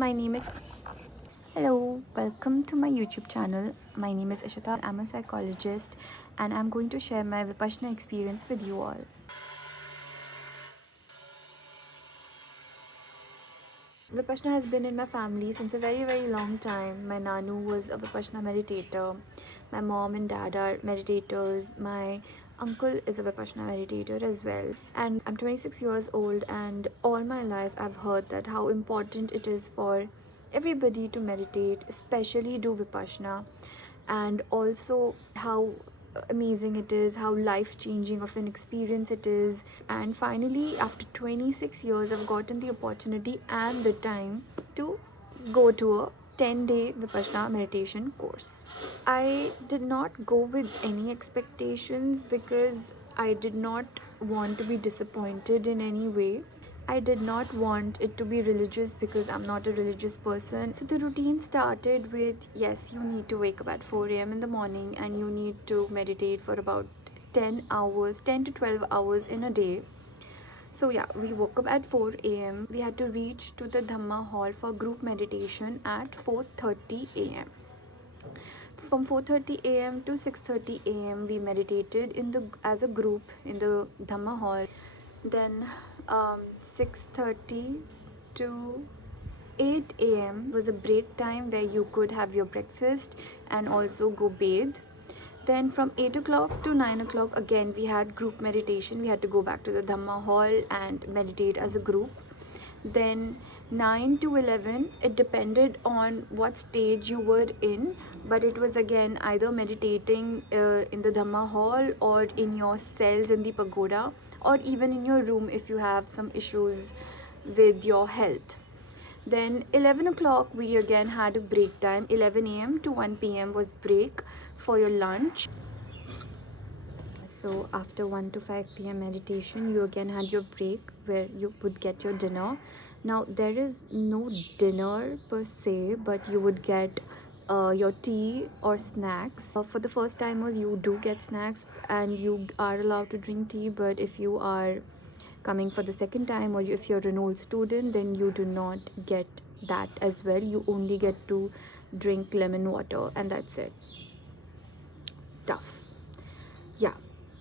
My name is Hello, welcome to my YouTube channel. My name is Ishita. I'm a psychologist and I'm going to share my Vipassana experience with you all. Vipassana has been in my family since a very long time. My Nanu was a Vipassana meditator. My mom and dad are meditators. My uncle is a Vipassana meditator as well. And I'm 26 years old, and all my life I've heard that how important it is for everybody to meditate, especially do Vipassana, and also how amazing it is, how life changing of an experience it is. And finally, after 26 years, I've gotten the opportunity and the time to go to a 10-day Vipassana meditation course. I did not go with any expectations because I did not want to be disappointed in any way. I did not want it to be religious because I'm not a religious person. So the routine started with, yes, you need to wake up at 4 a.m. in the morning and you need to meditate for about 10 hours, 10 to 12 hours in a day. So yeah, we woke up at 4 a.m. We had to reach to the Dhamma hall for group meditation at 4:30 a.m. From 4:30 a.m. to 6:30 a.m. we meditated as a group in the Dhamma hall. Then 6:30 to 8 a.m. was a break time where you could have your breakfast and also go bathe. Then from 8 o'clock to 9 o'clock again we had group meditation. We had to go back to the Dhamma hall and meditate as a group. Then 9 to 11, it depended on what stage you were in, but it was again either meditating in the Dhamma hall or in your cells in the pagoda, or even in your room if you have some issues with your health. Then 11 o'clock we again had a break time. 11 a.m. to 1 p.m. was break for your lunch. So after 1 to 5 p.m. meditation, you again had your break where you would get your dinner. Now there is no dinner per se, but you would get your tea or snacks. For the first timers, you do get snacks and you are allowed to drink tea, but if you are coming for the second time or if you're an old student, then you do not get that as well. You only get to drink lemon water and that's it. Tough. Yeah.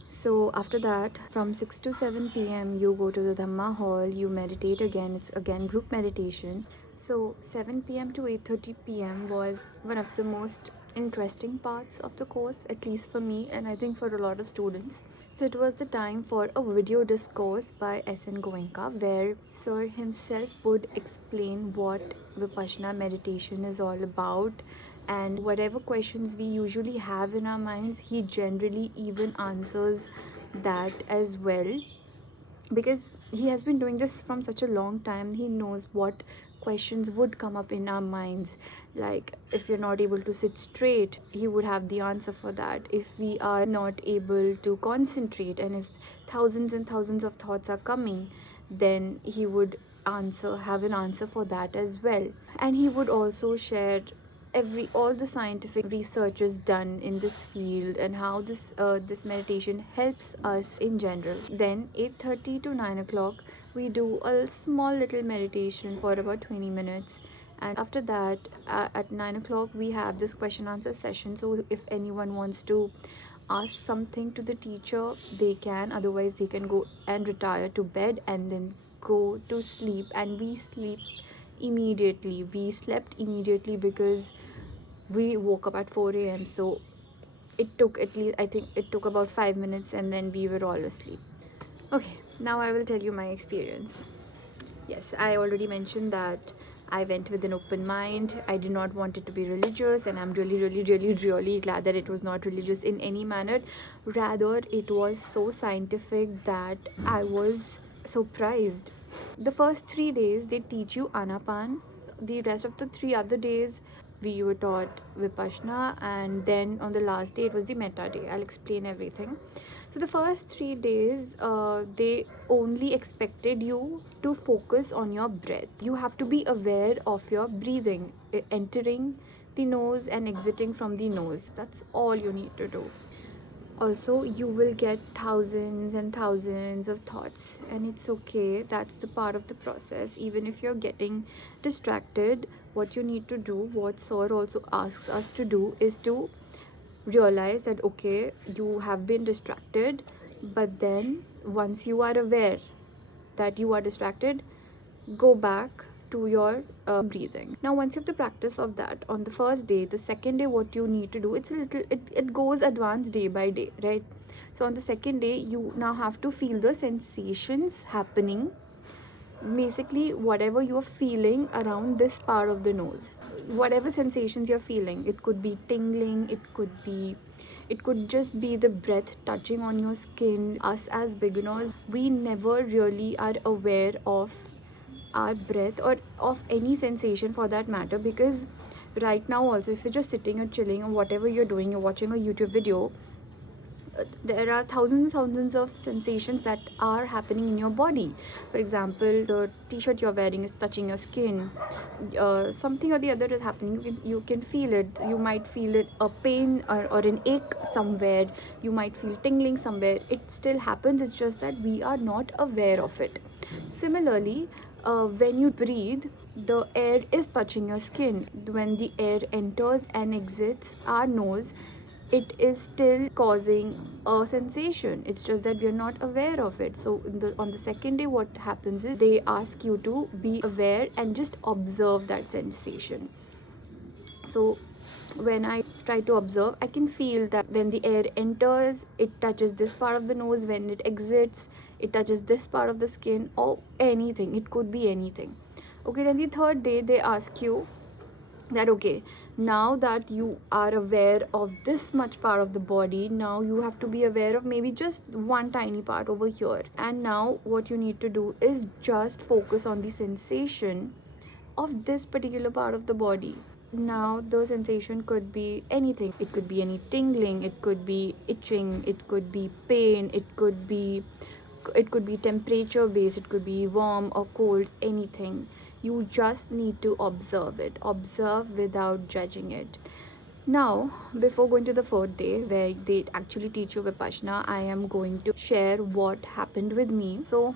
So after that, from 6 to 7 p.m. you go to the Dhamma hall, you meditate again. It's again group meditation. So 7 p.m. to 8:30 p.m. was one of the most interesting parts of the course, at least for me and I think for a lot of students. So it was the time for a video discourse by SN Goenka where Sir himself would explain what Vipassana meditation is all about, and whatever questions we usually have in our minds, he generally even answers that as well, because he has been doing this from such a long time. He knows what questions would come up in our minds. Like if you're not able to sit straight, he would have the answer for that. If we are not able to concentrate and if thousands and thousands of thoughts are coming, then he would have an answer for that as well. And he would also share all the scientific research is done in this field and how this meditation helps us in general. Then 8:30 to 9 o'clock we do a small little meditation for about 20 minutes, and after that at 9 o'clock we have this question answer session. So if anyone wants to ask something to the teacher, they can, otherwise they can go and retire to bed and then go to sleep. And we sleep immediately. We slept immediately because we woke up at 4 a.m. So it took I think it took about 5 minutes and then we were all asleep. Okay, now I will tell you my experience. Yes, I already mentioned that I went with an open mind. I did not want it to be religious, and I'm really glad that it was not religious in any manner. Rather, it was so scientific that I was surprised. The first 3 days they teach you anapan. The rest of the 3 other days we were taught Vipassana, and then on the last day it was the metta day. I'll explain everything. So the first 3 days they only expected you to focus on your breath. You have to be aware of your breathing, entering the nose and exiting from the nose. That's all you need to do. Also, you will get thousands and thousands of thoughts, and it's okay. That's the part of the process. Even if you're getting distracted, what you need to do, what Sir also asks us to do, is to realize that okay, you have been distracted, but then once you are aware that you are distracted, go back to your breathing. Now once you have the practice of that on the first day, the second day what you need to do, it's a little, it goes advanced day by day, right? So on the second day you now have to feel the sensations happening, basically whatever you're feeling around this part of the nose, whatever sensations you're feeling. It could be tingling, it could just be the breath touching on your skin. Us as beginners, we never really are aware of our breath or of any sensation for that matter, because right now also if you're just sitting or chilling or whatever you're doing, you're watching a YouTube video, there are thousands of sensations that are happening in your body. For example, the t-shirt you're wearing is touching your skin, something or the other is happening. You can feel it. You might feel it, a pain or an ache somewhere. You might feel tingling somewhere. It still happens. It's just that we are not aware of it. Similarly, when you breathe, the air is touching your skin. When the air enters and exits our nose, it is still causing a sensation. It's just that we're not aware of it. So on the second day, what happens is they ask you to be aware and just observe that sensation. So when I try to observe, I can feel that when the air enters, it touches this part of the nose. When it exits, it touches this part of the skin, or anything. It could be anything. Okay, then the third day they ask you that okay, now that you are aware of this much part of the body, now you have to be aware of maybe just one tiny part over here. And now what you need to do is just focus on the sensation of this particular part of the body. Now the sensation could be anything. It could be any tingling, it could be itching, it could be pain, it could be temperature based, it could be warm or cold, anything. You just need to observe it. Observe without judging it. Now, before going to the fourth day where they actually teach you Vipassana, I am going to share what happened with me. So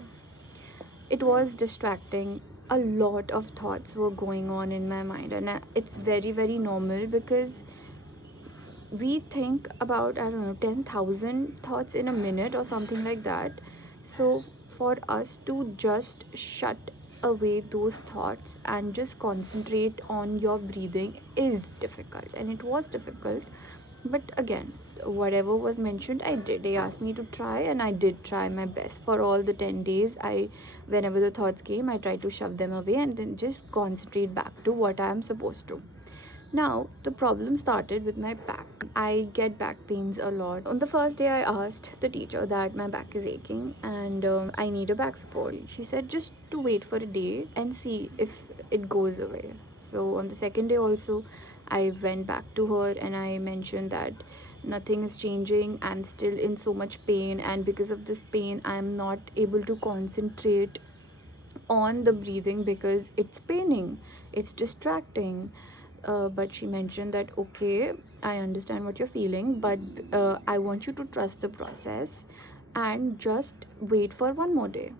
it was distracting. A lot of thoughts were going on in my mind, and it's very normal, because we think about, I don't know, 10,000 thoughts in a minute or something like that. So for us to just shut away those thoughts and just concentrate on your breathing is difficult, and it was difficult. But again, whatever was mentioned, I did. They asked me to try, and I did try my best. For all the 10 days, whenever the thoughts came, I tried to shove them away and then just concentrate back to what I am supposed to. Now, the problem started with my back. I get back pains a lot. On the first day, I asked the teacher that my back is aching and I need a back support. She said just to wait for a day and see if it goes away. So on the second day also, I went back to her and I mentioned that nothing is changing. I'm still in so much pain, and because of this pain, I'm not able to concentrate on the breathing because it's paining, it's distracting. But she mentioned that okay, I understand what you're feeling, but I want you to trust the process and just wait for one more day.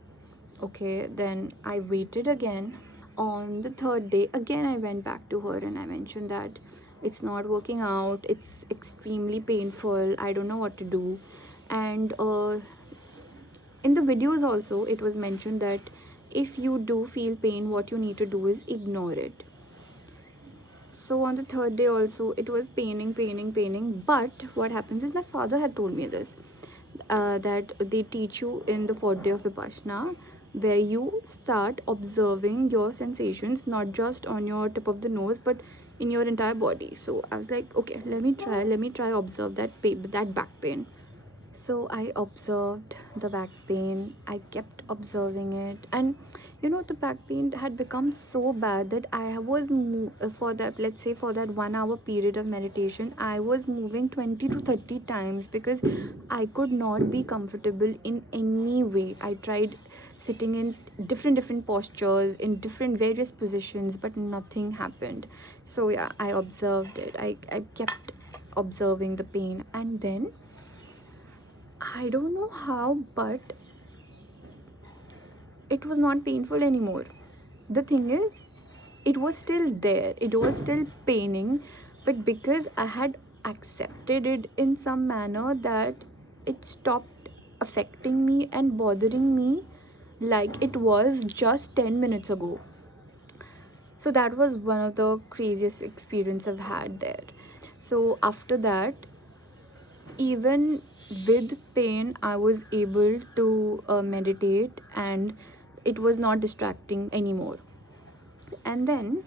Okay, then I waited again. On the third day, again I went back to her and I mentioned that it's not working out, it's extremely painful, I don't know what to do. And in the videos also it was mentioned that if you do feel pain, what you need to do is ignore it. So on the third day also it was paining. But what happens is, my father had told me this, that they teach you in the fourth day of Vipassana, where you start observing your sensations, not just on your tip of the nose but in your entire body. So I was like, okay, let me try observe that back pain. So I observed the back pain, I kept observing it, and the back pain had become so bad that I was for that, let's say for that 1 hour period of meditation, I was moving 20 to 30 times because I could not be comfortable in any way. I tried sitting in different postures, in different various positions, but nothing happened. So yeah, I observed it. I kept observing the pain, and then I don't know how, but it was not painful anymore. The thing is, it was still there, it was still paining, but because I had accepted it in some manner, that it stopped affecting me and bothering me like it was just 10 minutes ago. So that was one of the craziest experience I've had there. So after that, even with pain, I was able to meditate, and it was not distracting anymore. And then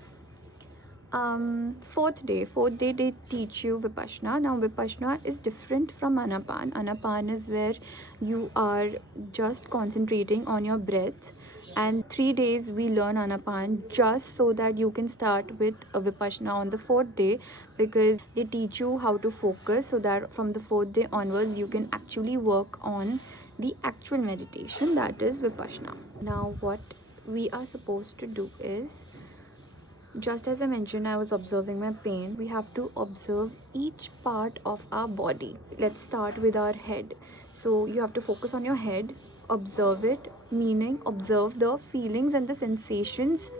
fourth day they teach you Vipassana. Now Vipassana is different from Anapan is where you are just concentrating on your breath, and 3 days we learn Anapan just so that you can start with a Vipassana on the fourth day, because they teach you how to focus so that from the fourth day onwards you can actually work on the actual meditation, that is Vipassana. Now what we are supposed to do is, just as I mentioned, I was observing my pain. We have to observe each part of our body. Let's start with our head. So you have to focus on your head, observe it, meaning observe the feelings and the sensations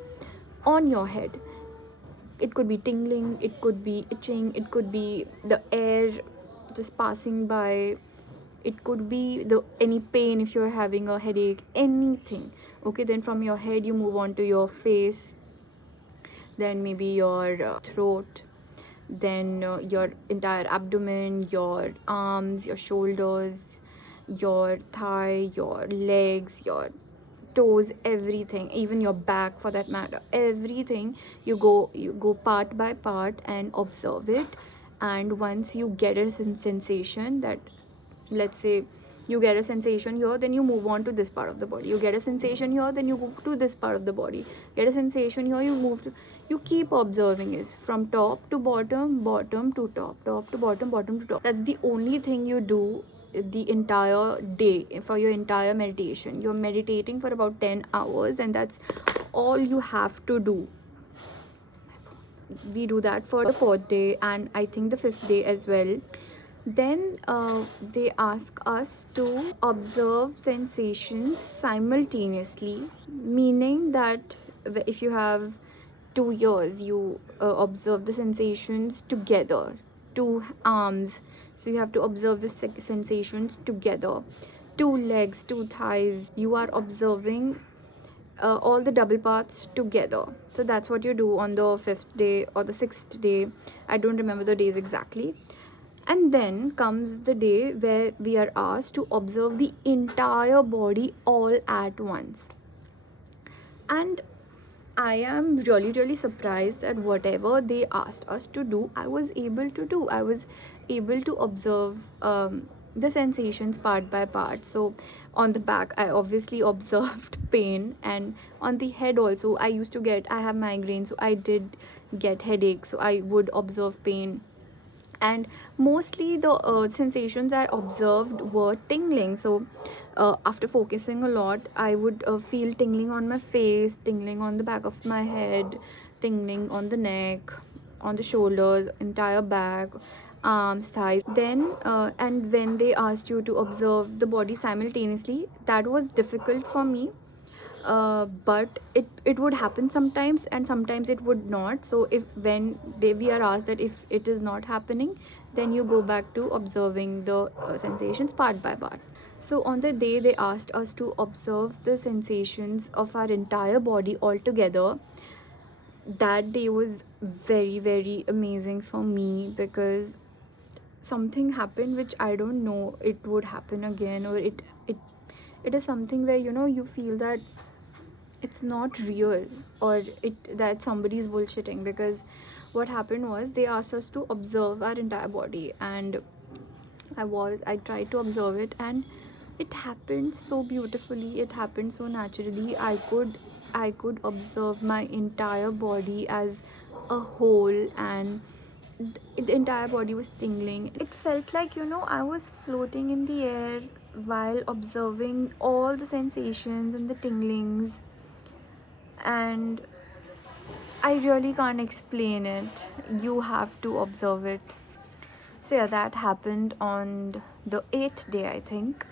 on your head. It could be tingling, it could be itching, it could be the air just passing by, it could be the any pain if you're having a headache, anything. Okay, then from your head you move on to your face, then maybe your throat, then your entire abdomen, your arms, your shoulders, your thigh, your legs, your toes, everything, even your back for that matter, everything. You go part by part and observe it. And once you get a sensation, that let's say you get a sensation here, then you move on to this part of the body. You get a sensation here, then you go to this part of the body. Get a sensation here, you move to, you keep observing it from top to bottom, bottom to top, top to bottom, bottom to top. That's the only thing you do the entire day for your entire meditation. You're meditating for about 10 hours, and that's all you have to do. We do that for the fourth day, and I think the fifth day as well. Then they ask us to observe sensations simultaneously, meaning that if you have 2 ears, you observe the sensations together. 2 arms, so you have to observe the sensations together. 2 legs, 2 thighs, you are observing all the double parts together. So that's what you do on the fifth day or the sixth day. I don't remember the days exactly. And then comes the day where we are asked to observe the entire body all at once. And I am really, really surprised that whatever they asked us to do, I was able to do. I was able to observe the sensations part by part. So on the back, I obviously observed pain, and on the head also, I have migraines, so I did get headaches, so I would observe pain. And mostly the sensations I observed were tingling. So after focusing a lot, I would feel tingling on my face, tingling on the back of my head, tingling on the neck, on the shoulders, entire back, arms, thighs. Then and when they asked you to observe the body simultaneously, that was difficult for me. But it would happen sometimes, and sometimes it would not. So if when we are asked that if it is not happening, then you go back to observing the sensations part by part. So on the day they asked us to observe the sensations of our entire body altogether, that day was very, very amazing for me, because something happened which I don't know it would happen again, or it is something where you feel that it's not real, or that somebody is bullshitting. Because what happened was, they asked us to observe our entire body, and I tried to observe it, and it happened so beautifully, it happened so naturally. I could observe my entire body as a whole, and the entire body was tingling. It felt like I was floating in the air while observing all the sensations and the tinglings, and I really can't explain it. You have to observe it. So yeah, that happened on the 8th day, I think.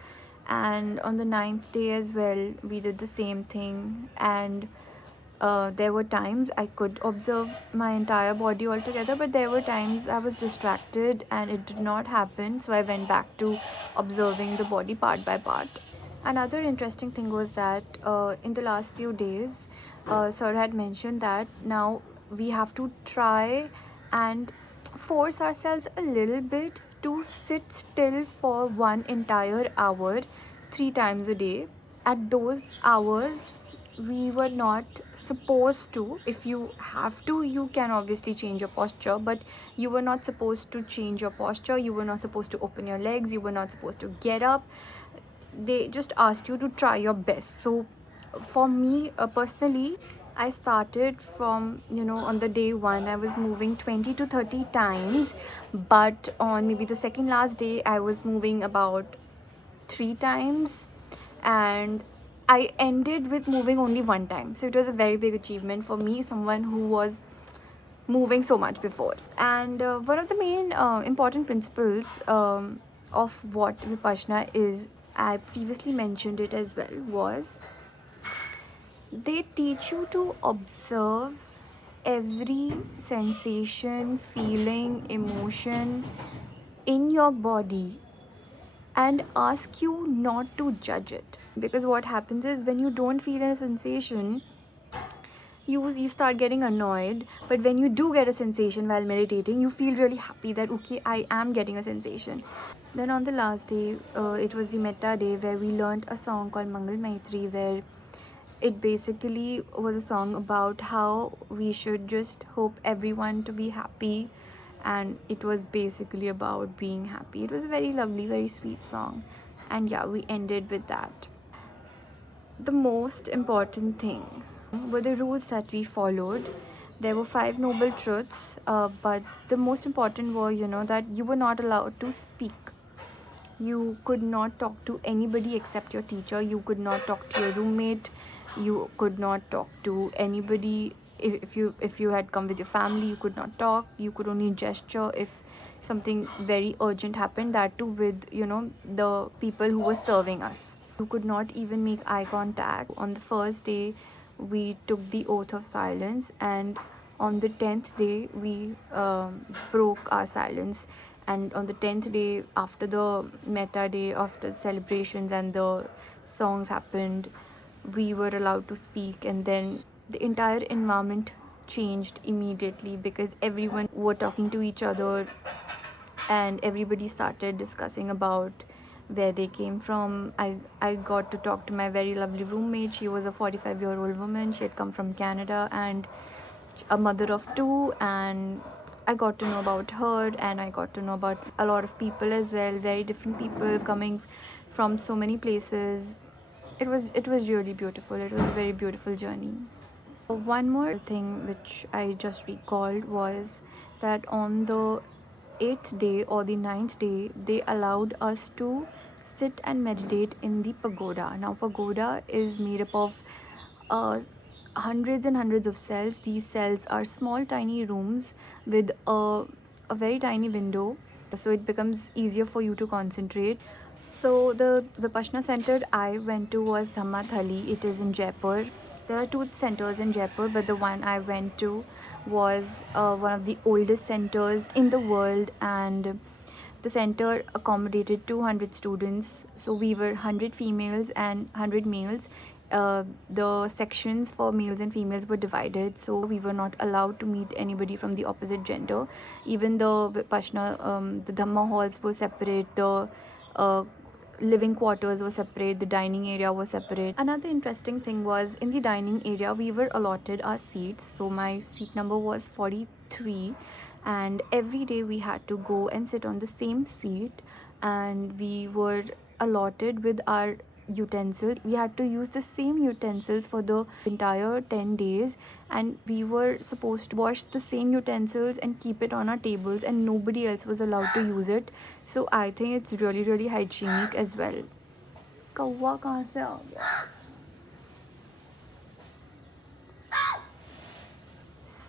And on the 9th day as well, we did the same thing. And there were times I could observe my entire body altogether, but there were times I was distracted and it did not happen. So I went back to observing the body part by part. Another interesting thing was that in the last few days, Sir had mentioned that now we have to try and force ourselves a little bit to sit still for one entire hour, 3 times a day. At those hours, we were not supposed to. If you have to, you can obviously change your posture, but you were not supposed to change your posture. You were not supposed to open your legs. You were not supposed to get up. They just asked you to try your best. So for me personally, I started from, on the day one I was moving 20 to 30 times, but on maybe the second last day I was moving about 3 times, and I ended with moving only one time. So it was a very big achievement for me, someone who was moving so much before. And one of the main important principles of what Vipassana is, I previously mentioned it as well, was they teach you to observe every sensation, feeling, emotion in your body and ask you not to judge it. Because what happens is, when you don't feel a sensation, you start getting annoyed, but when you do get a sensation while meditating, you feel really happy that okay, I am getting a sensation. Then on the last day, it was the metta day, where we learned a song called Mangal Maitri, where it basically was a song about how we should just hope everyone to be happy, and it was basically about being happy. It was a very lovely, very sweet song, and yeah, we ended with that. The most important thing were the rules that we followed. There were 5 noble truths, but the most important were, that you were not allowed to speak. You could not talk to anybody except your teacher. You could not talk to your roommate. You could not talk to anybody. If you had come with your family, you could not talk. You could only gesture if something very urgent happened, that too with the people who were serving us. You could not even make eye contact. On the first day, we took the oath of silence, and on the 10th day, we broke our silence. And on the 10th day, after the metta day, after the celebrations and the songs happened, we were allowed to speak, and then the entire environment changed immediately, because everyone were talking to each other, and everybody started discussing about where they came from. I got to talk to my very lovely roommate. She was a 45-year-old woman. She had come from Canada, and a mother of 2, and I got to know about her, and I got to know about a lot of people as well, very different people coming from so many places. It was really beautiful. It was a very beautiful journey. One more thing which I just recalled was that on the 8th day or the 9th day, they allowed us to sit and meditate in the pagoda. Now, pagoda is made up of uh, hundreds and hundreds of cells. These cells are small, tiny rooms with a very tiny window, so it becomes easier for you to concentrate. So the Vipassana center I went to was Dhamma Thali. It is in Jaipur. There are 2 centers in Jaipur, but the one I went to was one of the oldest centers in the world, and the center accommodated 200 students. So we were 100 females and 100 males. The sections for males and females were divided, so we were not allowed to meet anybody from the opposite gender. Even the Vipassana, the Dhamma halls were separate. The uh, living quarters were separate, the dining area was separate. Another interesting thing was, in the dining area we were allotted our seats. So my seat number was 43, and every day we had to go and sit on the same seat, and we were allotted with our utensils. We had to use the same utensils for the entire 10 days, and we were supposed to wash the same utensils and keep it on our tables, and nobody else was allowed to use it. So I think it's really, really hygienic as well. कौवा कहाँ से आ गया?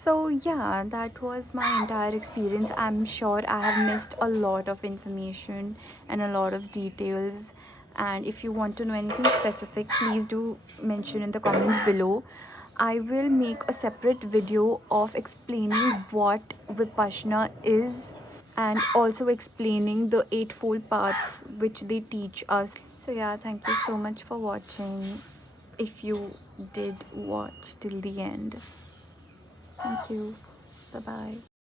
So, yeah, that was my entire experience. I'm sure I have missed a lot of information and a lot of details. And if you want to know anything specific, please do mention in the comments below. I will make a separate video of explaining what Vipassana is and also explaining the eightfold paths which they teach us. So, yeah, thank you so much for watching. If you did watch till the end, thank you. Bye bye.